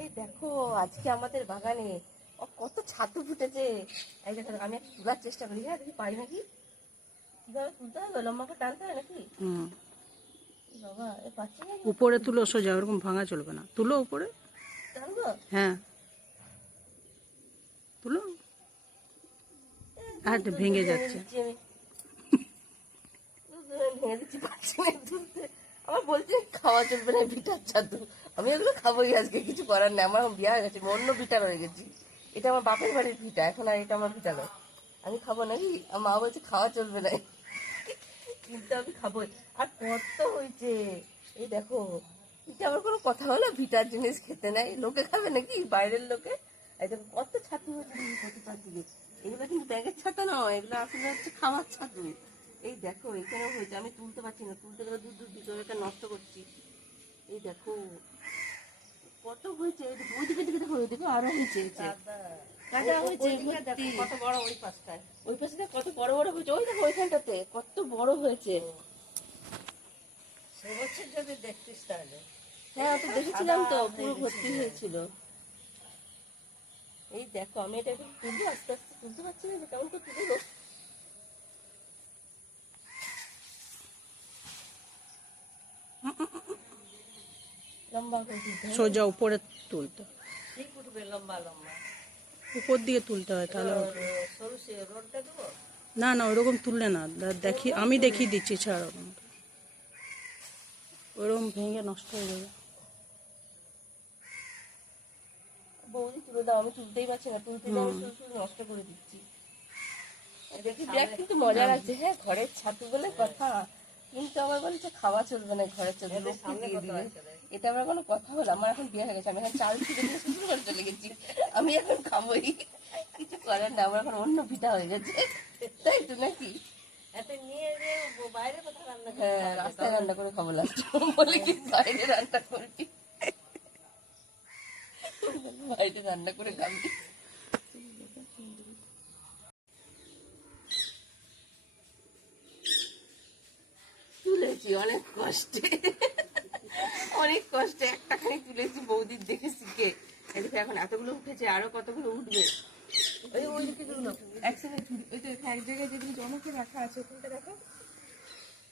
এই দেখো আজকে আমাদের বাগানে কত ছাতু ফুটেছে। এই দেখো আমি একটু তোলার চেষ্টা করি, হ্যাঁ দেখি পাই নাকি। কিভাবে তুলতে হবে? লম্বা করে টানতে হয় নাকি? বাবা এ পাচ্ছি না। উপরে তুলো সোজা, ওরকম ভাঙা চলবে না। তুলো উপরে, টানবো? হ্যাঁ তুলো। আর ভেঙে যাচ্ছে। ভেঙে দিচ্ছি, পাচ্ছি না তুলতে। আমার বলছে খাওয়া চলবে না ভিটার ছাতু। আমি এগুলো খাবোই আজকে, কিছু করার নেই। আমার বিয়ে হয়ে গেছে, আমি অন্য ভিটার হয়ে গেছি। এটা আমার বাপের বাড়ির ভিটা, এখন আর এটা আমার ভিটা নয়। আমি খাবো নাকি? আমার মা বলছে খাওয়া চলবে না, কিন্তু আমি খাবোই। আর কত হয়েছে এই দেখো। এটা আমার কোনো কথা হলো? ভিটার জিনিস খেতে নাই, লোকে খাবে নাকি? বাইরের লোকে। এই দেখো কত ছাতু হয়েছে, কত ছাতু। এগুলো কিন্তু ব্যাগের ছাতা নয়, এগুলো আসলে হচ্ছে খাওয়ার ছাতু। এই দেখো এখানেও হয়েছে, আমি তুলতে পারছি না, তুলতে গেলে দূর দূর দিকে এটা নষ্ট করছি। এই দেখো কত হয়েছে, ওইদিকে দিকে দেখো, ওইদিকে আরো হয়েছে। কাদা হয়েছে ভর্তি। কত বড় ওই পাশটায়, ওই পাশে কত বড় বড় হয়েছে। ওই দেখো ওইখানটাতে কত বড় হয়েছে। সে বছর যদি দেখতিস তাহলে। হ্যাঁ তো দেখেছিলাম তো, পুরো ভর্তি হয়েছিল। এই দেখো আমি এটা একটু তুলবো, আস্তে আস্তে তুলতে পারছি না, কেমন করে তুলবো। লম্বা করে তুলতে হবে। সোজা উপরে তুলতে হয়। ঠিক উঠবে লম্বা লম্বা। উপর দিকে তুলতে হয় তাহলে হবে। সরু সে রোডটা দেবো। না না ওরকম তুললে না, দেখি আমি দেখিয়ে দিচ্ছি, ছাড় ওরকম ভেঙে নষ্ট হয়ে যাবে। বৌদি তুলে দাও, আমি তুলতেই পারছি না, তুলতে যাও শুধু শুধু নষ্ট করে দিচ্ছি। দেখি দেখ কিন্তু মজা লাগছে। হ্যাঁ ঘরের ছাতু বলে কথা, কিন্তু আমার বলছে খাওয়া চলবে না ঘরের ছাতু, লোককে দিয়ে দিবে। এটা আমার কোনো কথা হলো? আমার এখন বিয়ে হয়ে গেছে, আমি এখন চাল ছিঁড়ে দিয়ে শুরু করে চলে গেছি। আমি এখন খাবোই, কিছু করার না, আমার এখন অন্য ভিটা হয়ে গেছে, তাই তো নাকি? এত নিয়ে যে বাইরে কোথাও রান্না করতে হ্যাঁ রাস্তায় রান্না করে খাবো লাস্ট, বলে কি বাইরে রান্না করবি, বাইরে রান্না করে খাবি। তুলেছি অনেক কষ্টে, অনেক কষ্টে একটাখানি তুলেছি বৌদির দেখে শিখে। এদিকে এখন এতগুলো উঠেছে, আরো কতগুলো উঠবে। ওই ওই দিকে গুলো একসঙ্গে ঝুড়ি, ওই তো এক জায়গায় যেদিকে জমা করে রাখা আছে ওখানটা দেখো।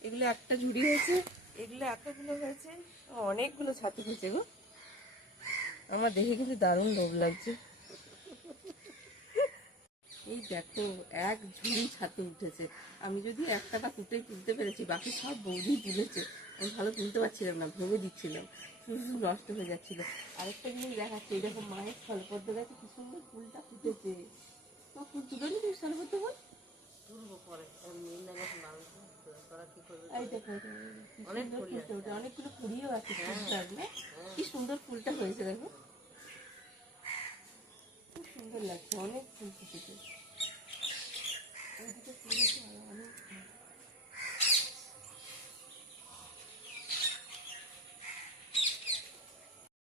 এগুলো একটা ঝুড়ি হয়েছে, এগুলো এতগুলো হয়েছে, অনেকগুলো ছাতু হয়েছে গো। আমার দেখে কিন্তু দারুণ লোভ লাগছে। এই দেখো এক ঝুড়ি ছাতু উঠেছে। আমি যদি একটা বা দুটোই তুলতে পেরেছি, বাকি সব বৌদি তুলেছে। আমি ভালো তুলতে পারছিলাম না, ভেবে দিচ্ছিলাম, শুধু শুধু নষ্ট হয়ে যাচ্ছিল। আরেকটা জিনিস দেখাচ্ছে, এই দেখো মায়ের স্থলপদ্ম গাছে কি সুন্দর ফুলটা ফুটেছে। তো ফুল তুলে নি তুমি স্থলপদ্ম ফুল? তুলবো পরে। মিল যখন মানুষ তোরা কি করবে? এই দেখো অনেক ফুলটা ওঠে, অনেকগুলো কুড়িও আছে ফুলটার না? কি সুন্দর ফুলটা হয়েছে দেখো, খুব সুন্দর লাগছে, অনেক ফুল ফুটেছে। ওইদিকে ফুল